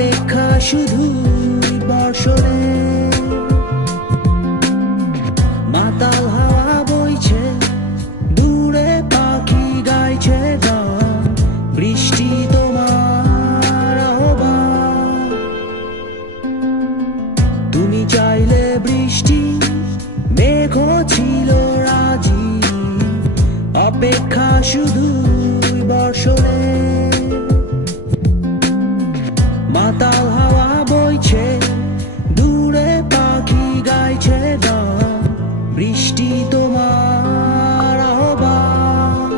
অপেক্ষা শুধুই বর্ষণে মাতাল হাওয়া বইছে দূরে পাখি গাইছে গান বৃষ্টি তোমার আহ্বান তুমি চাইলে বৃষ্টি মেঘ ছিল রাজি অপেক্ষা শুধুই বর্ষণে মাতাল হাওয়া বইছে দূরে পাখি গাইছে গান বৃষ্টি তোমার আহ্বান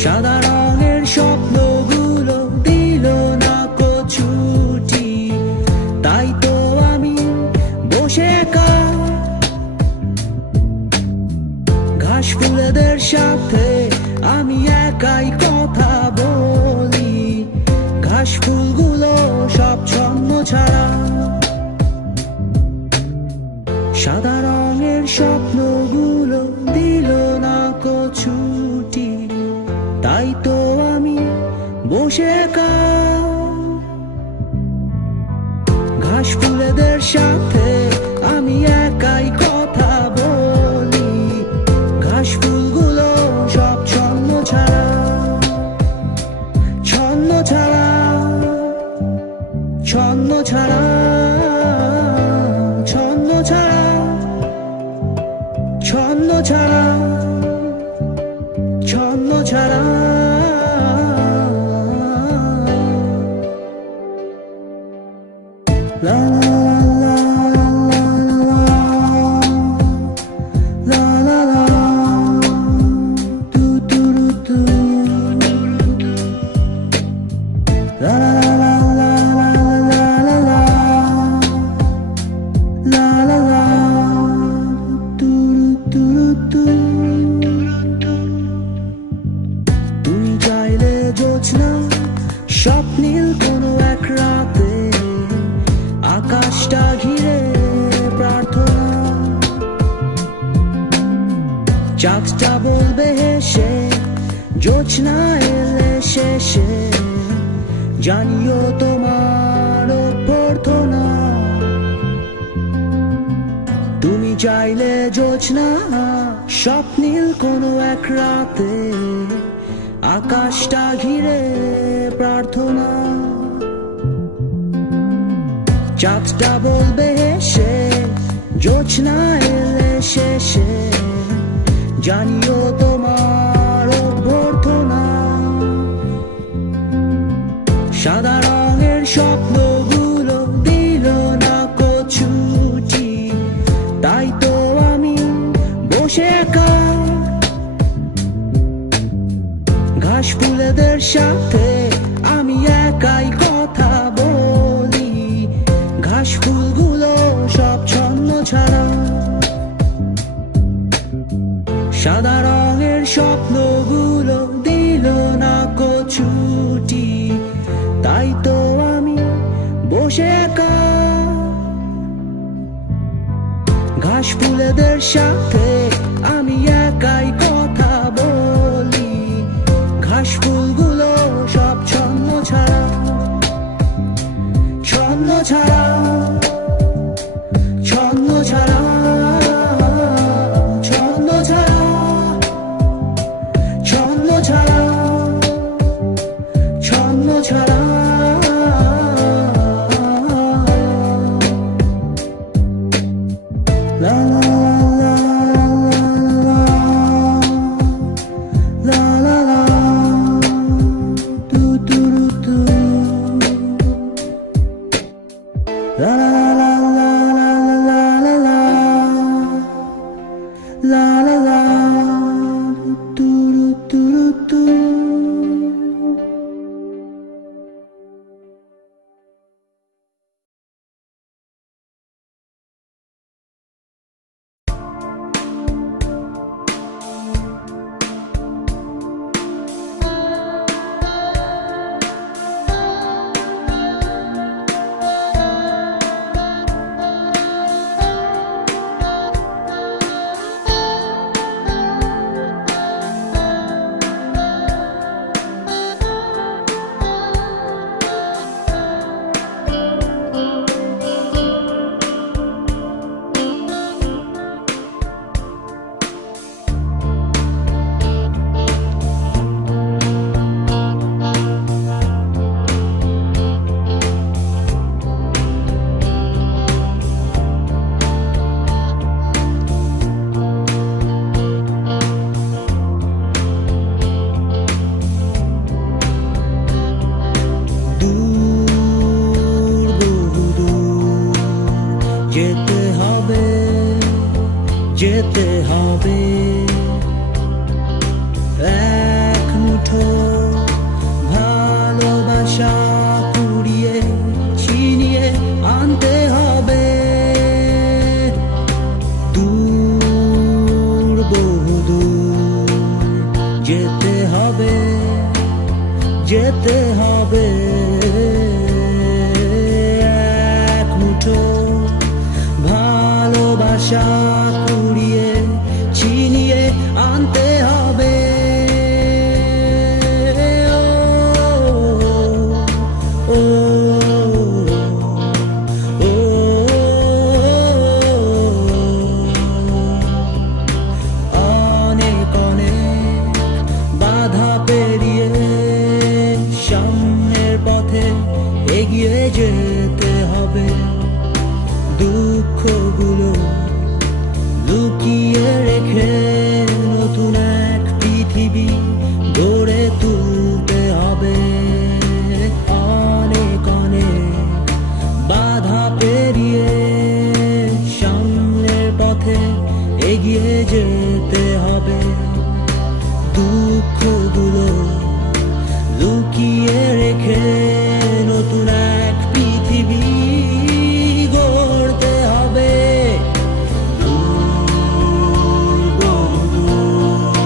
সাদা রঙের স্বপ্নগুলো দিল না ছুটি তাই তো আমি বসে ঘাস ফুলেদের সাথে আমি একাই কথা বলি ঘাস ফুলগুলো সব ছন্ন ছাড়া সাদা রঙের স্বপ্নগুলো দিল না ছুটি তাই তো আমি বসে ঘাস ফুলেদের সাথে আমি একাই কথা বলি ঘাস ফুলগুলো সব ছন্ন ছাড়া ছন্ন ছাড়া ছন্ন ছাড়া ছন্ন ছাড়া ছন্ন ছাড়া ছন্ন ছাড়া la la la la la do do do la la la la la la la la la la do do do তুমি চাইলে জোছনা স্বপ্নীল কোনো এক রাতে আকাশটা ঘিরে প্রার্থনা চাঁদটা বলবে হেসে জোছনা এলে শেষে জানিও তোমার প্রার্থনা তুমি চাইলে জোছনা স্বপ্নীল কোনো এক রাতে আকাশটা ঘিরে প্রার্থনা চাঁদটা বলবে হেসে জোছনা এলে শেষে জানিও তোমার অভ্যর্থনা সাদা রঙের স্বপ্নগুলো দিল না ছুটি তাই তো আমি বসে ঘাস ফুলেদের সাথে আমি একাই কথা বলি ঘাস ফুলগুলো সব ছন্ন ছাড়া সাদা রঙের স্বপ্নগুলো দিল না ছুটি তাই তো আমি বসে ঘাস ফুলেদের সাথে আমি একাই কথা বলি ঘাস ফুলগুলো সব ছন্ন ছাড়া ছন্ন ছাড়া ছন্ন ছাড়া ছন্ন ছাড়া ছন্ন ছাড়া ছন্ন ছাড়া la la la la la la do do do la la la la la la la la la do do do do যেতে হবে। এক মুঠো ভালোবাসা কুড়িয়ে ছিনিয়ে আনতে হবে। দূর বহুদূর যেতে হবে, যেতে হবে। এক মুঠো ভালোবাসা কুড়িয়ে ছিনিয়ে আনতে হবে। অনেক অনেক বাধা পেরিয়ে সামনের পথে এগিয়ে যেতে হবে। দুঃখগুলো লুকিয়ে রেখে নতুন এক পৃথিবী গড়ে তুলতে হবে। অনেক অনেক বাধা পেরিয়ে সামনের পথে এগিয়ে যেতে হবে। দুঃখগুলো লুকিয়ে রেখে নতুন এক পৃথিবী গড়তে হবে। দূর বহুদূর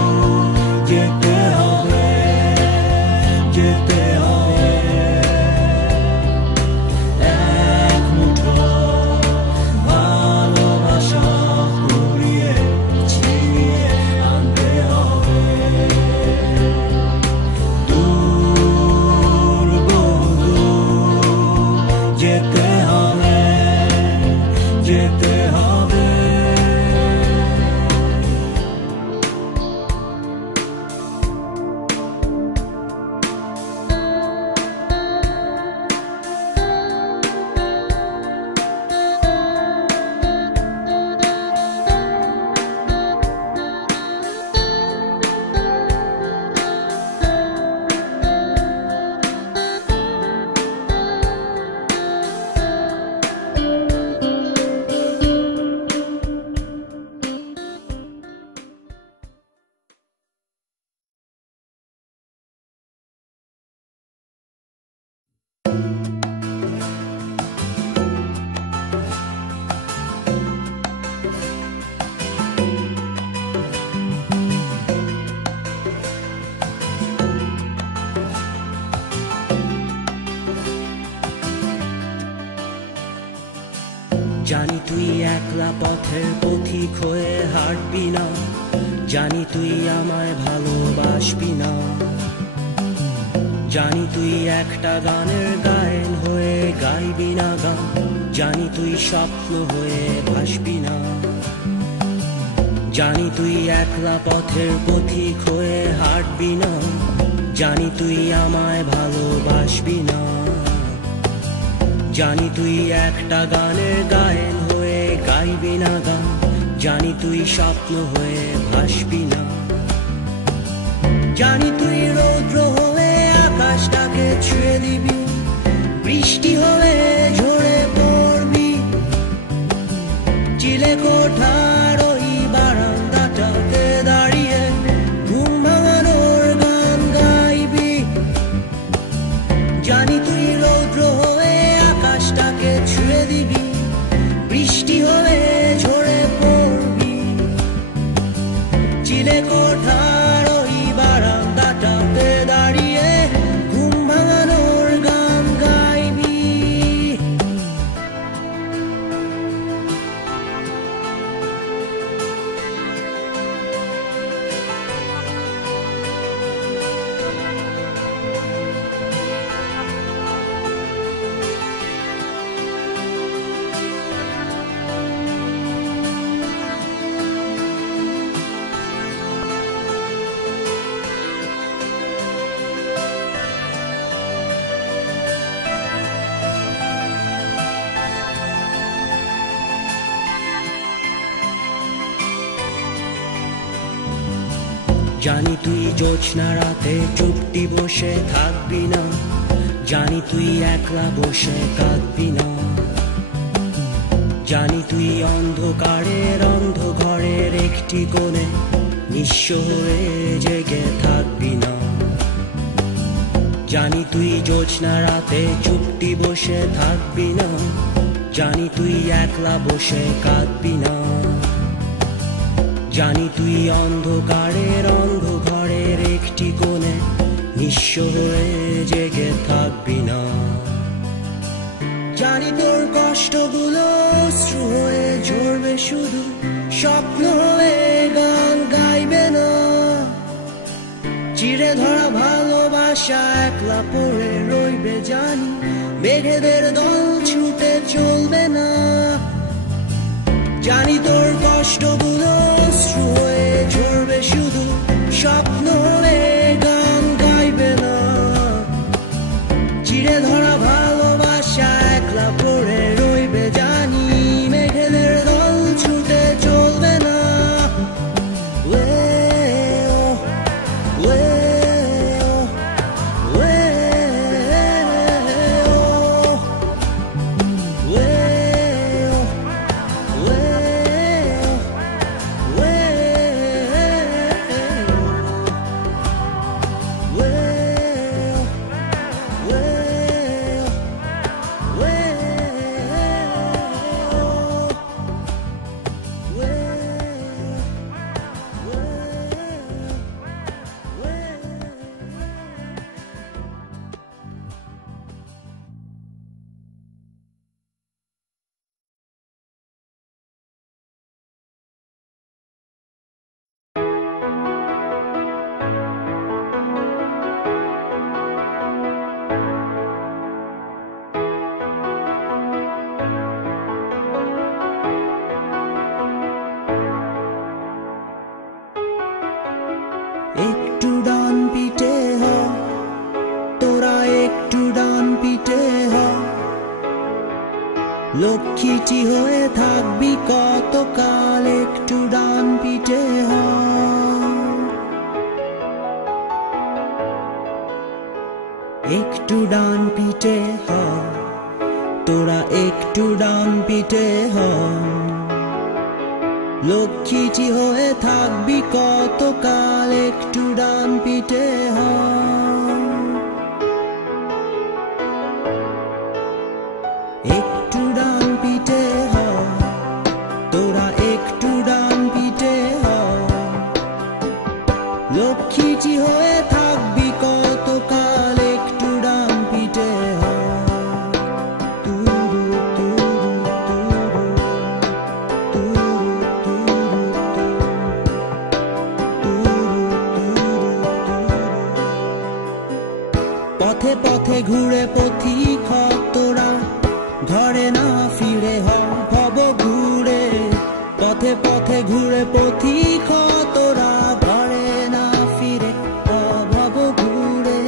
যেতে হবে, যেতে হবে। এক মুঠো ভালোবাসা কুড়িয়ে ছিনিয়ে আনতে হবে। দূর বহুদূর যেতে হবে, যেতে হবে। জানি তুই একলা পথের পথিক হয়ে হাঁটবি না, জানি তুই আমায় ভালোবাসবি না। জানি তুই একটা গানের গায়ন হয়ে গাইবি না গান, জানি তুই স্বপ্ন হয়ে ভাসবি না। জানি তুই একলা পথের পথিক হয়ে হাঁটবি না, জানি তুই আমায় ভালোবাসবি না। জানি তুই একটা গানের গায়ন হয়ে গাইবি না গান, জানি তুই স্বপ্ন হয়ে ভাসবি না। জানি তুই রৌদ্র হয়ে আকাশটাকে ছুঁয়ে দিবি, বৃষ্টি হয়ে ঝরে পড়বি। চিলে কোঠার ওই বারান্দাটাতে দাঁড়িয়ে ঘুম ভাঙানোর গান গাইবি। জানি তুই রৌদ্র হয়ে আকাশটাকে ছুঁয়ে দিবি, বৃষ্টি হয়ে ঝরে পড়বি। চিলে কোঠার ওই বারান্দাটাতে দাঁড়িয়ে ঘুম ভাঙানোর গান গাইবি। জানি তুই জোছনা রাতে চুপটি বসে থাকবি না, জানি তুই একলা বসে কাঁদবি না। জানি তুই অন্ধকারের অন্ধ ঘরের একটি কোণে নিঃস্ব হয়ে জেগে থাকবি না। জানি তুই জ্যোৎস্না রাতে চুপটি বসে থাকবি না, জানি তুই একলা বসে কাঁদবি না। জানি তুই অন্ধকারের অন্ধ ঘরের একটি কোণে নিঃস্ব হয়ে জেগে থাকবি না। জানি তোর কষ্টগুলো অশ্রু হয়ে ঝরবে, শুধু স্বপ্ন হয়ে গান গাইবে না। চিড়ে ধরা ভালোবাসা একলা পড়ে রইবে, জানি মেঘেদের দল ছুটে চলবে না। জানি তোর কষ্টগুলো অশ্রু হয়ে ঝরবে, শুধু স্বপ্ন হয়ে গান গাইবে না। চিড়ে ধরা ভালোবাসা একলা পড়ে রইবে, জানি মেঘেদের দল ছুটে চলবে না। একটু ডান পিঠে হ, তোরা একটু ডান পিঠে হ। লক্ষ্মীটি হয়ে থাকবি কতকাল, একটু ডান পিঠে হ। একটু ডান পিঠে হ, তোরা একটু ডান পিঠে হ। লক্ষ্মীটি হয়ে থাকবি কতকাল, একটু ডান পিঠে হ। একটু ডান পিঠে হ, তোরা একটু ডান পিঠে হ। লক্ষ্মীটি হয়ে থাকবি কতকাল, একটু ডান পিঠে হ। পথে পথে ঘুরে পথিক তোরা, ঘরে না ফিরে হ ভব ঘুরে। পথে পথে ঘুরে পথিক তোরা, ঘরে না ফিরে হ ভব ঘুরে।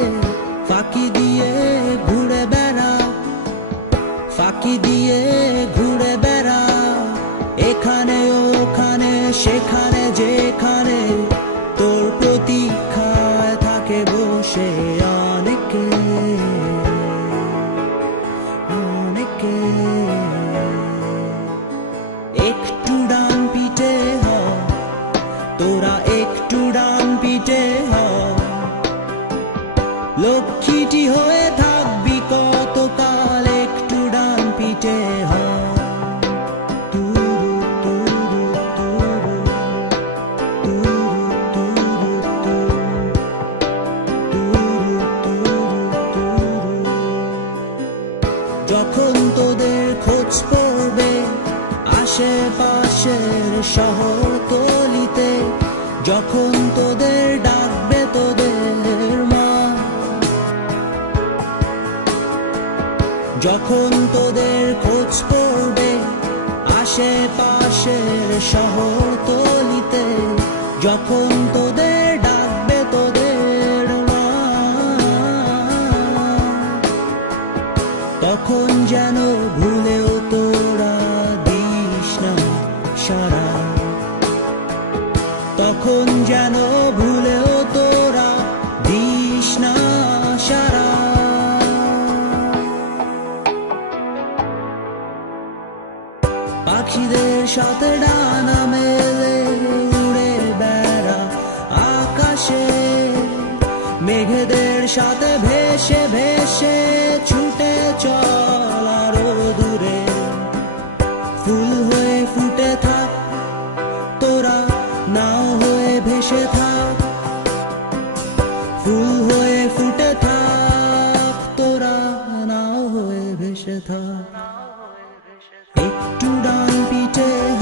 ফাঁকি দিয়ে ঘুরে বেড়া, ফাঁকি দিয়ে ঘুরে বেড়া। এখানে ওখানে সেখানে যেখানে, তোর প্রতীক্ষায় থাকে বসে অনেকে অনেকে। একটু ডান পিঠে হ, তোরা একটু ডান পিঠে হ। লক্ষ্মীটি হয়ে থাকবি কতকাল, একটু ডান পিঠে হ। যখন তোদের খোঁজ পড়বে আশেপাশের শহরতলিতে, যখন তোদের ডাকবে তোদের মা, যখন তোদের খোঁজ পড়বে আশেপাশের শহরতলিতে, যখন তোদের ডাকবে তোদের মা, তখন যেন ভুলেও তোরা দিস না সারা। তখন যেন ভুলেও তোরা দিস না সারা। পাখিদের সাথে ডানা মেলে উড়ে বেড়া আকাশে, মেঘেদের সাথে ভেসে ভেসে ছুটে চল আরো দূরে। ফুল হয়ে ফুটে থাক তোরা, নাও হয়ে ভেসে থাক। ফুল হয়ে ফুটে থাক তোরা, নাও হয়ে ভেসে থাক। একটু ডান পিঠে হ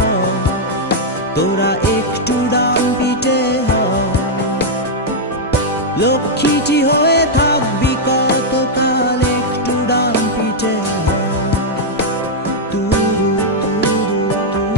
তোরা, একটু ডান পিঠে হ। লক্ষ্মীটি হয়ে থাকবি কতকাল, একটু ডান পিঠে হ। তুরু তুরু তুরু তুরু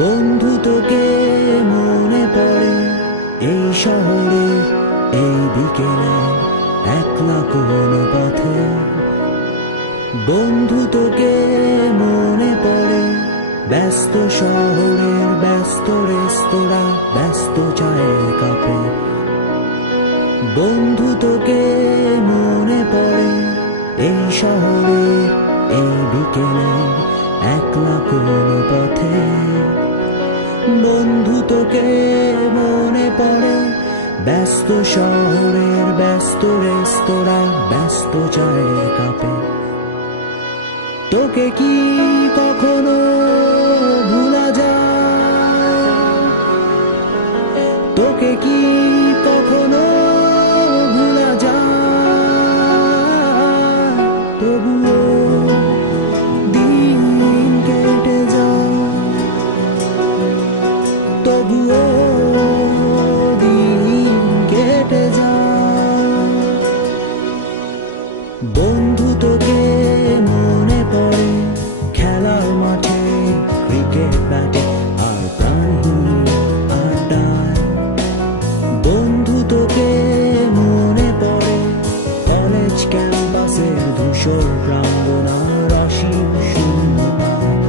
বন্ধু তোকে মনে পড়ে এই শহরের এই বিকেলে একলা কোনো পথে। বন্ধু তোকে মনে পড়ে ব্যস্ত শহরের ব্যস্ত রেস্তোরাঁ, ব্যস্ত চায়ের কাপে। বন্ধু তোকে মনে পড়ে এই শহরের এই বিকেলে একলা কোনো পথে। বন্ধু তোকে মনে পড়ে ব্যস্ত শহরের ব্যস্ত রেস্তোরাঁ, ব্যস্ত চায়ের কাপে। তোকে কি কখনো ভুলা যায়? তোকে কি কখনো ভুলা যায়? তবুও দিন কেটে যায়, তবুও দিন কেটে যায়। বন্ধু তোকে মনে পড়ে খেলার মাঠে ক্রিকেট ব্যাটে আর প্রাণহীন আড্ডায়। বন্ধু তোকে মনে পড়ে কলেজ ক্যাম্পাসের ধূসর প্রাঙ্গণ আর অসীম শূন্যতায়।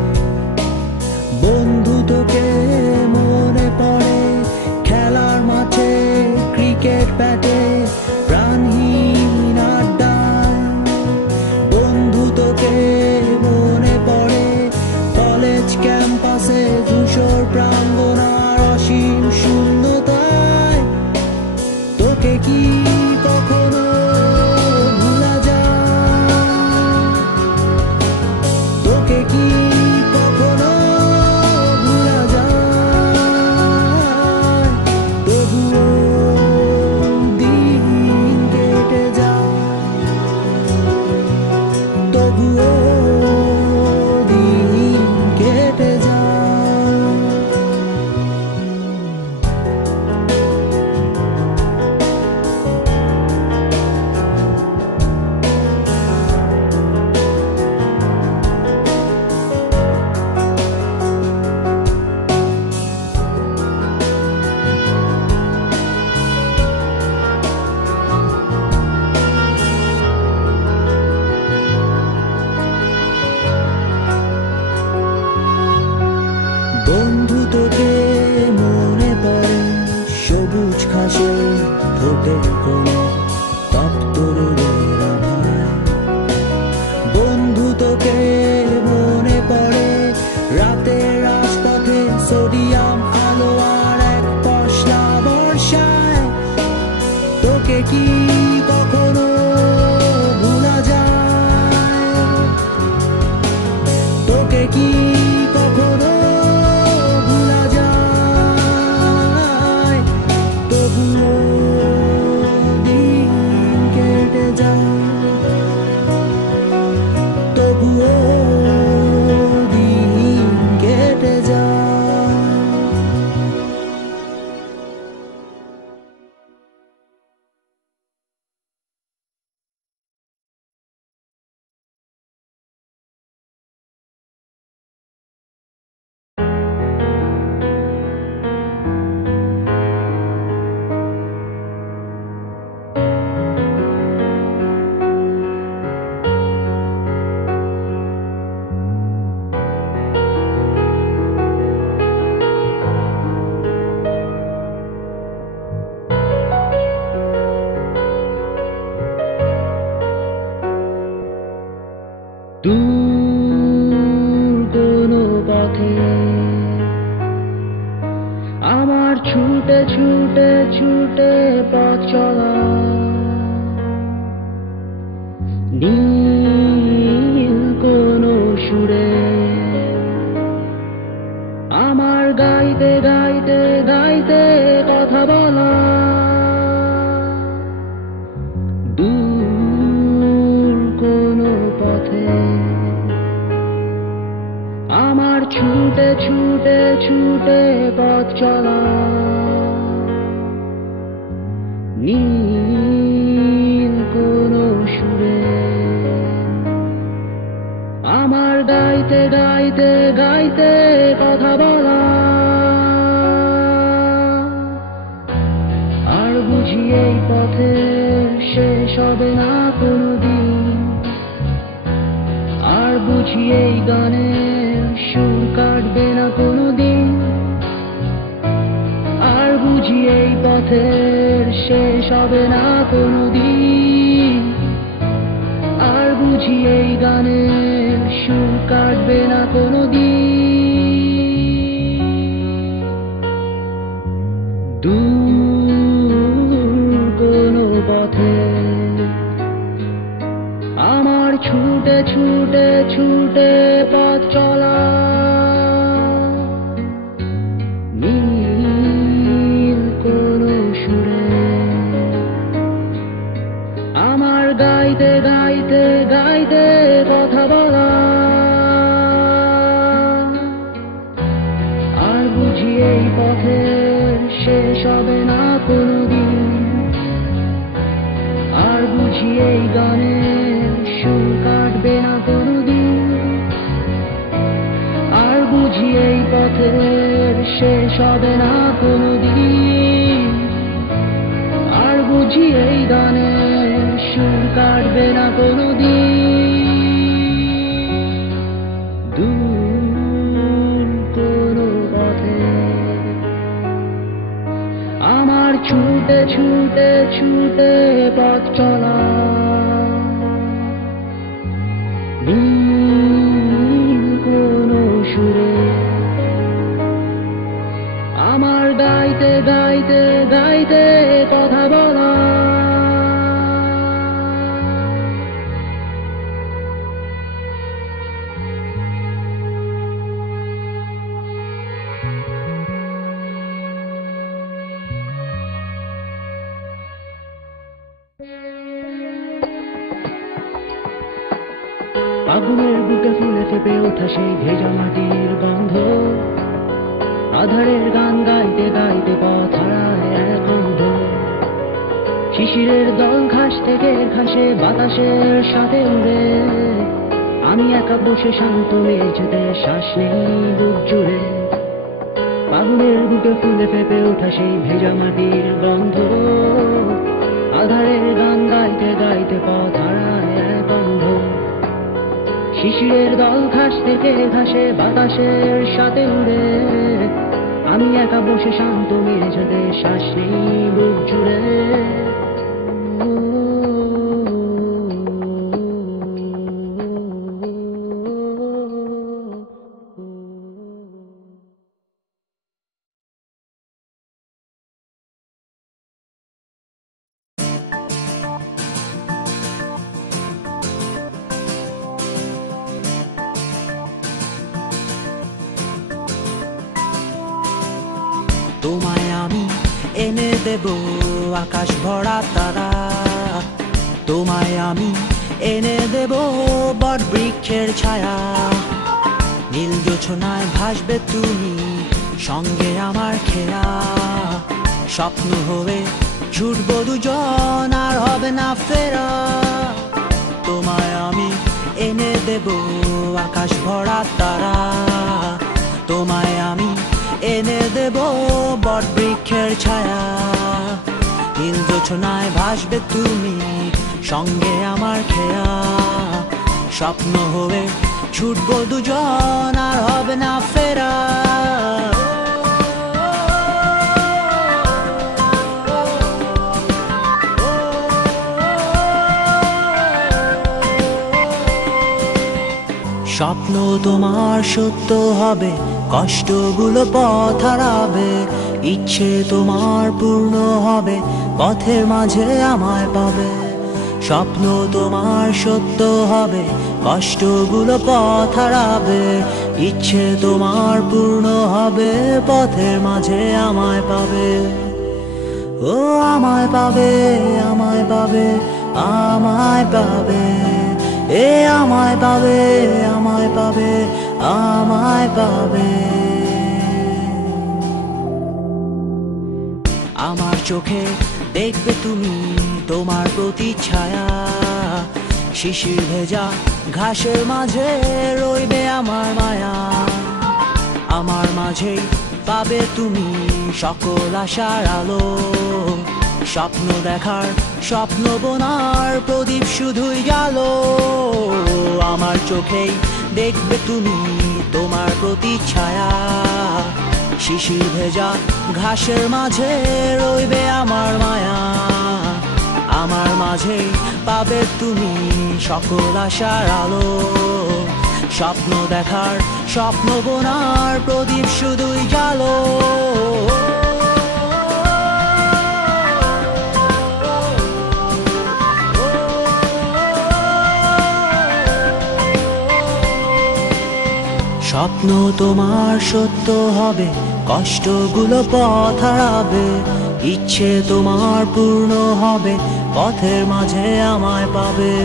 বন্ধু তোকে মনে পড়ে খেলার মাঠে ক্রিকেট ব্যাটে প্রাণহীন আড্ডায়। বন্ধু তোকে মনে পড়ে কলেজ ক্যাম্পাসে ধূসর প্রাঙ্গণ আর অসীম শূন্যতায়। তোকে কি কখনো ভুলা যায়? তোকে কি কখনো ভুলা যায়? তবুও দিন কেটে যায়, তবুও দিন কেটে যায়। বন্ধু তোকে মনে পড়ে সবুজ ঘাসে ফোটে কোনো তপ্ত রোদের আভায়। বন্ধু তোকে মনে পড়ে রাতের রাজপথে সোডিয়াম আলো আর এক পশলা বর্ষায়। তোকে কি কখনো ভুলা যায়? তোকে কি কখনো ভুলা যায়? তবুও ছুটে পথ চলা নীল কোনো সুরে আমার গাইতে গাইতে গাইতে কথা বলা দূর কোনো পথে আমার ছুটে ছুটে ছুটে পথ চলা নীল কোনো সুরে আমার গাইতে গাইতে গাইতে কথা বলা আর বুঝি এই পথে শেষ হবে না কোনোদিন আর বুঝি এই গানের সুর কাটবে না কোনোদিন আর বুঝি এই পথের শেষ হবে না কোনোদিন আর বুঝি এই গানের সুর কাটবে না কোনোদিন দূর কোনো পথে আমার ছুটে ছুটে ছুটে পথ চলা নীল কোনো সুরে আমার গাইতে গাইতে গাইতে কথা বলা আর বুঝি এই পথের শেষ হবে না কোনোদিন আর বুঝি এই গানের সুর কাটবে না কোনোদিন আর বুঝি এই পথের শেষ হবে না কোনোদিন আর বুঝি এই গানের সুর কাটবে না কোনোদিন দূর কোনো পথে আমার ছুটে ছুটে ছুটে পথ চলা নীল কোনো সুরে আমার গাইতে গাইতে গাইতে কথা বলা আগুনের বুকে ফুলে ফেপে ওঠা সেই ভেজা মাটির গন্ধ আধারের গান গাইতে গাইতে পথ হারায় এক অন্ধ শিশিরের দল ঘাস থেকে ঘাসে বাতাসের সাথে উড়ে আমি একা বসে শান্ত মেঝেতে শ্বাস নেই বুক জুড়ে আগুনের বুকে ফুলে ফেপে ওঠা সেই ভেজা মাটির গন্ধ আধারের গান গাইতে গাইতে পথ হারায় এক অন্ধ শিশিরের দল ঘাস থেকে ঘাসে বাতাসের সাথে উড়ে আমি একা বসে শান্ত মেঝেতে শ্বাস নেই বুক জুড়ে তোমায় আমি এনে দেব আকাশ ভরা তারা তোমায় আমি এনে দেব বট বৃক্ষের ছায়া নীল জোছনায় ভাসবে তুমি সঙ্গে আমার খেয়া স্বপ্ন হবে ছুটবো দুজন আর হবে না ফেরা তোমায় আমি এনে দেব আকাশ ভরা তারা তোমায় আমি এনে দেব বট বৃক্ষের ছায়া নীল জোছনায় ভাসবে তুমি সঙ্গে আমার খেয়া স্বপ্ন হবে ছুটবো দুজন আর হবে না ফেরা স্বপ্ন তোমার সত্য হবে, কষ্টগুলো পথ হারাবে, ইচ্ছে তোমার পূর্ণ হবে, পথের মাঝে আমায় পাবে। স্বপ্ন তোমার সত্য হবে, কষ্টগুলো পথ হারাবে, ইচ্ছে তোমার পূর্ণ হবে, পথের মাঝে আমায় পাবে। ও আমায় পাবে, আমায় পাবে, আমায় পাবে, এ আমায় পাবে, আমায় পাবে, আমায় পাবে। আমার চোখে দেখবে তুমি তোমার প্রতিচ্ছায়া, শিশির ভেজা ঘাসের মাঝে রইবে আমার মায়া। আমার মাঝে পাবে তুমি সকল আশার আলো, স্বপ্ন দেখার স্বপ্ন বোনার প্রদীপ শুধুই গেল। আমার চোখেই দেখবে তুমি তোমার প্রতিচ্ছায়া, শিশির ভেজা ঘাসের মাঝে রইবে আমার মায়া। আমার মাঝে পাবে তুমি সকল আশার আলো, স্বপ্ন দেখার স্বপ্ন বোনার প্রদীপ শুধুই গেল। স্বপ্ন তোমার সত্য হবে, কষ্টগুলো পথ হারাবে, ইচ্ছে তোমার পূর্ণ হবে, পথের মাঝে আমায় পাবে।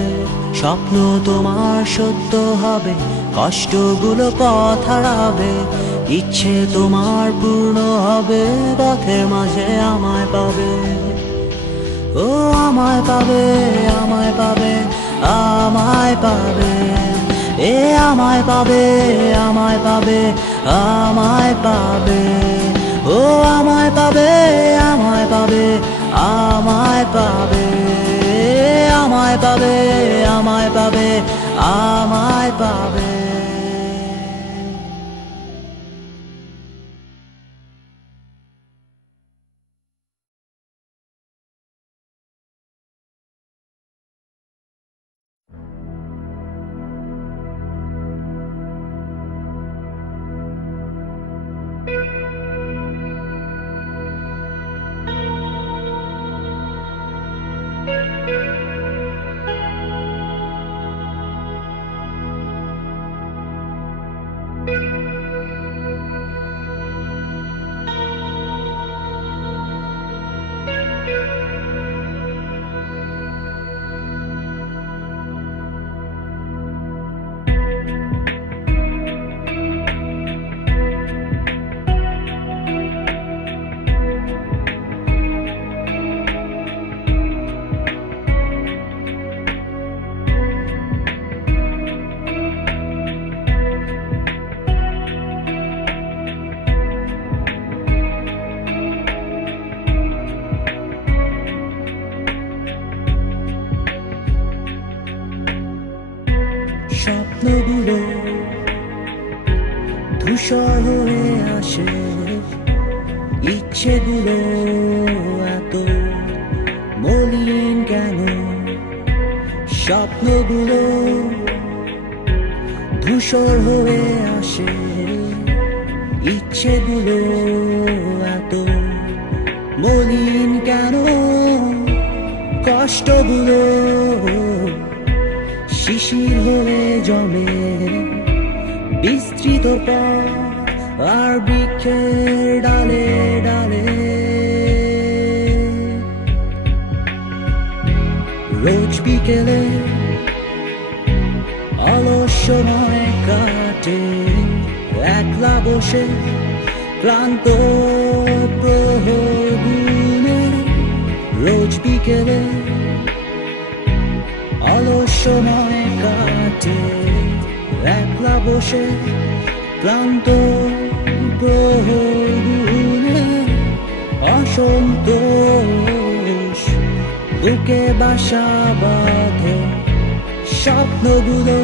স্বপ্ন তোমার সত্য হবে, কষ্টগুলো পথ হারাবে, ইচ্ছে তোমার পূর্ণ হবে, পথের মাঝে আমায় পাবে। ও আমায় পাবে, আমায় পাবে, আমায় পাবে, এ আমায় পাবে, আমায় পাবে, আমায় পাবে। ও আমায় পাবে, আমায় পাবে, আমায় পাবে, আমায় পাবে, আমায় পাবে, আমায় পাবে। স্বপ্নগুলো ধূসর হয়ে আসে, ইচ্ছেগুলো এত মলিন কেন? স্বপ্নগুলো ধূসর হয়ে আসে, ইচ্ছেগুলো এত মলিন কেন? কষ্টগুলো শিশির হয়ে জমে, বিস্তৃত পথ আর বৃক্ষের ডালে ডালে। রোজ বিকেলে অলস সময় কাটে, একলা বসে ক্লান্ত প্রহর গুনে। রোজ বিকেলে অলস সময় কাটে, একলা বসে ক্লান্ত প্রহর গুনে। অসন্তোষ বুকে বাসা বাঁধে, স্বপ্নগুলো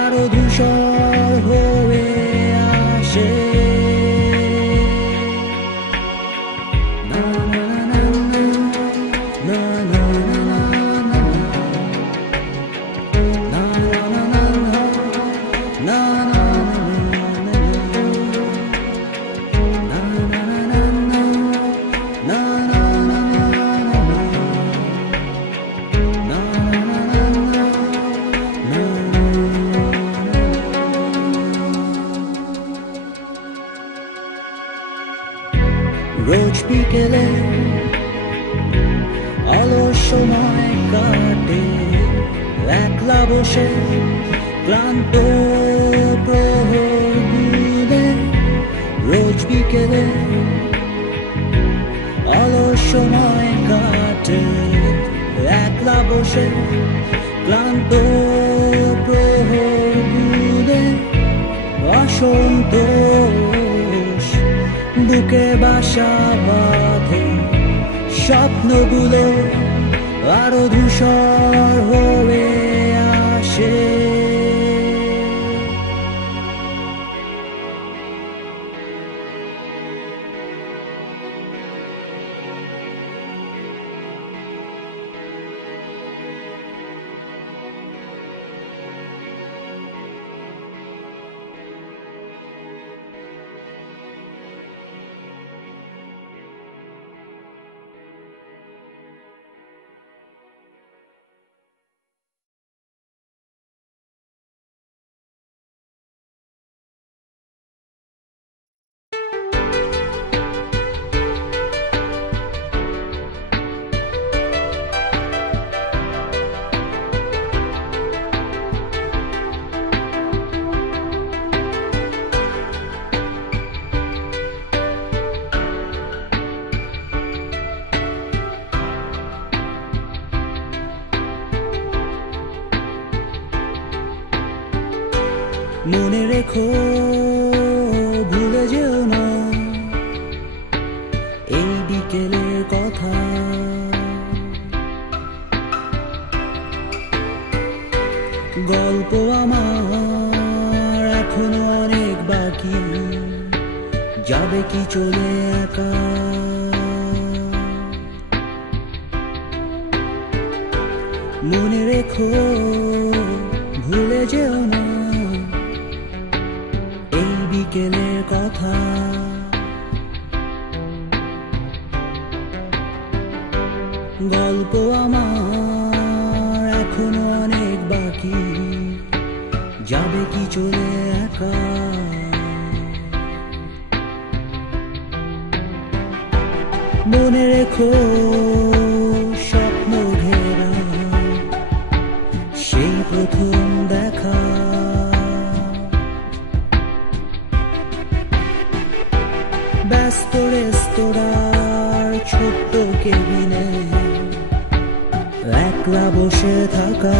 আরো ধূসর হয়ে আসে। রোজ বিকেলে অলস সময় কাটে একলা বসে ক্লান্ত প্রহর গুনে। রোজ বিকেলে অলস সময় কাটে একলা বসে ক্লান্ত প্রহর গুনে। অসন্তোষ বুকে বাসা বাঁধে, স্বপ্নগুলো আরো ধূসর হয়ে আসে। মনে রেখো, ভুলে যেও না এই বিকেলের কথা। গল্প আমার এখনো অনেক বাকি, যাবে কি চলে একা। মনে রেখো, ভুলে যেও না বিকেলের কথা। গল্প আমার এখনো অনেক বাকি, যাবে কি চলে একা। মনে রেখো, স্বপ্ন ঘেরা সেই প্রথম দেখা। ব্যস্ত রেস্তোরাঁর ছোট্ট কেবিনে একলা বসে থাকা।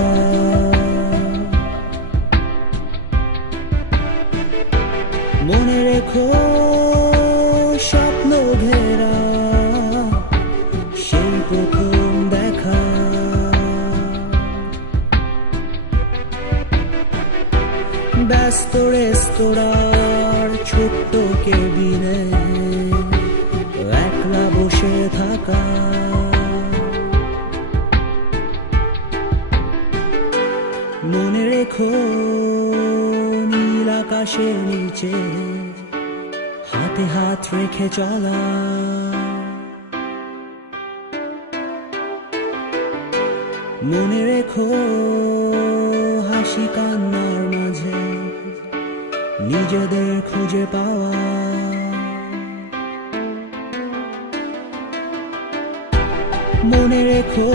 মনে রেখো, স্বপ্ন ঘেরা সেই প্রথম দেখা। ব্যস্ত রেস্তোরাঁর ছোট্ট কেবিনে একলা বসে থাকা। মনে রেখো, নীল আকাশের নিচে হাতে হাত রেখে চলা। মনে রেখো, হাসি কান্নার মাঝে নিজেদের খুঁজে পাওয়া। মনে রেখো,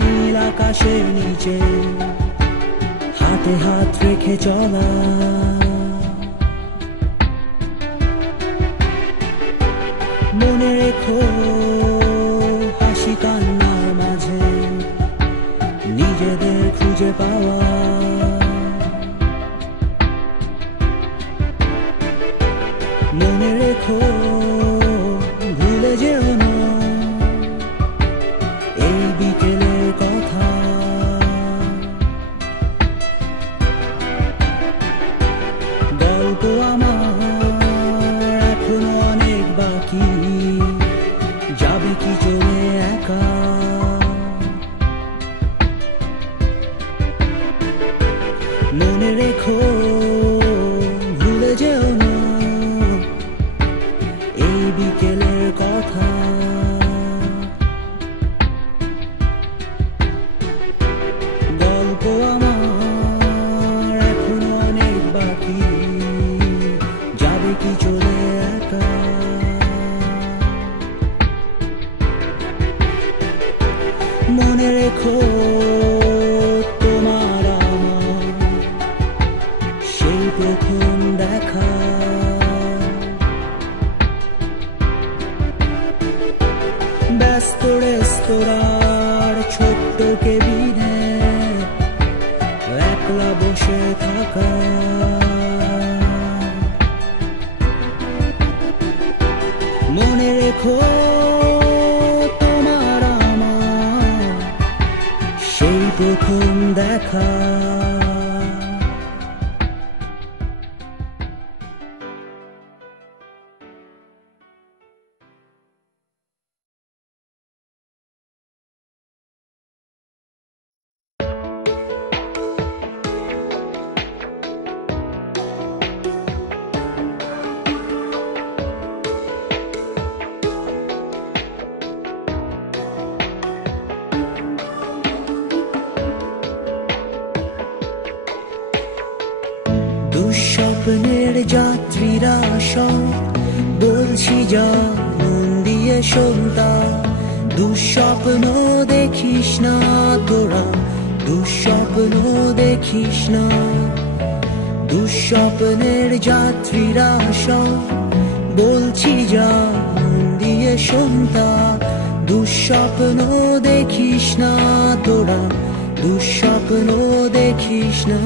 নীল আকাশের নিচে হাতে হাত রেখে চলা। মনে রেখো, হাসি কান্নার মাঝে নিজেদের খুঁজে পাওয়া। মনে রেখো, ভুলে যেও না এই বিকেলের কথা। গল্প আমার এখনো অনেক বাকি, যাবে কি চলে একা। মনে রেখো, ভুলে যেও না এই বিকেলের কথা। গল্প আমার এখনো অনেক বাকি, প্রথম দেখা। ব্যস্ত রেস্তোরাঁর ছোট্ট কেবিনে একলা বসে থাকা, মনে রেখো তোমার আমার সেই প্রথম দেখা। দুঃস্বপ্নের যাত্রীরা সব বলছি যা মন দিয়ে শুনতা। দুঃস্বপ্ন দেখিস না তোরা, দুঃস্বপ্ন দেখিস না। দুঃস্বপ্নের যাত্রীরা সব বলছি যা মন দিয়ে শুনতা। দুঃস্বপ্ন দেখিস না তোরা, দুঃস্বপ্ন দেখিস না।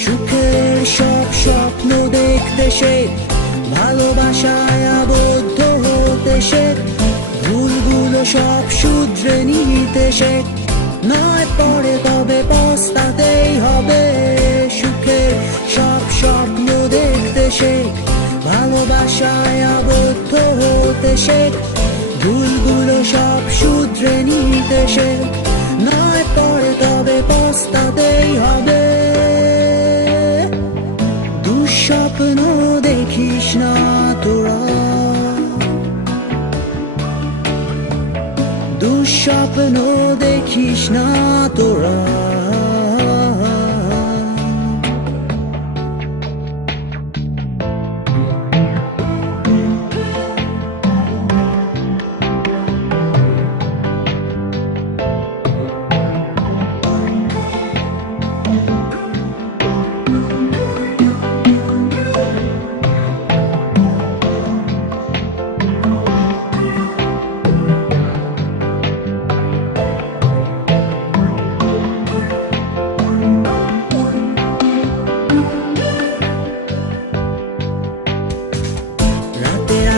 সুখের সব স্বপ্ন দেখতে শেখ, ভালোবাসায় আবদ্ধ হতে শেখ। ভুলগুলো সব শুধরে নিতে শেখ, নয় পরে তবে পস্তাতেই হবে। সুখের সব স্বপ্ন দেখতে শেখ, ভালোবাসায় আবদ্ধ হতে শেখ। ভুলগুলো সব শুধরে নিতে শেখ, নয় পরে তবে পস্তাতেই হবে। দুঃস্বপ্ন দেখিস না তোরা, দুঃস্বপ্ন দেখিস না তোরা।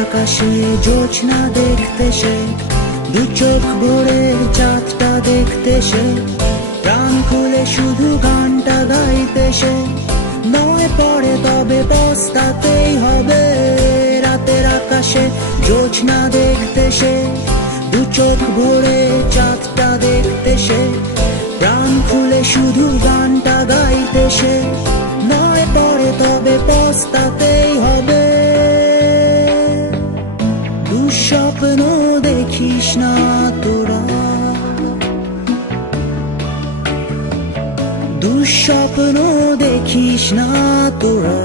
আকাশে জোছনা দেখতে সে, দু চোখ ভরে চাঁদটা দেখতে সে। প্রাণ খুলে শুধু গানটা গাইতে সে, নয় পরে তবে পস্তাতেই হবে। রাতের আকাশে জোছনা দেখতে সে, দু চোখ ভরে চাঁদটা দেখতে সে। প্রাণ খুলে শুধু গানটা গাইতে সে, নয় পরে তবে পস্তাতেই হবে। দুঃস্বপ্ন দেখিস না তোরা, দুঃস্বপ্ন দেখিস না তোরা।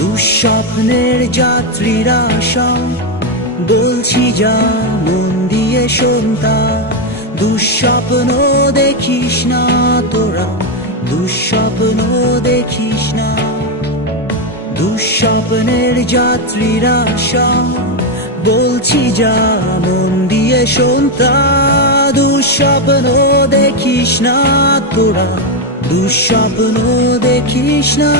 দুঃস্বপ্নের যাত্রীরা সব বলছি যা মন দিয়ে শুনতা। দুঃস্বপ্ন দেখিস না তোরা, দুঃস্বপ্ন দেখিস না। দুঃস্বপ্নের যাত্রীরা সব বলছি যা মন দিয়ে শুনতা। দুঃস্বপ্ন দেখিস না তোরা, দুঃস্বপ্ন দেখিস না।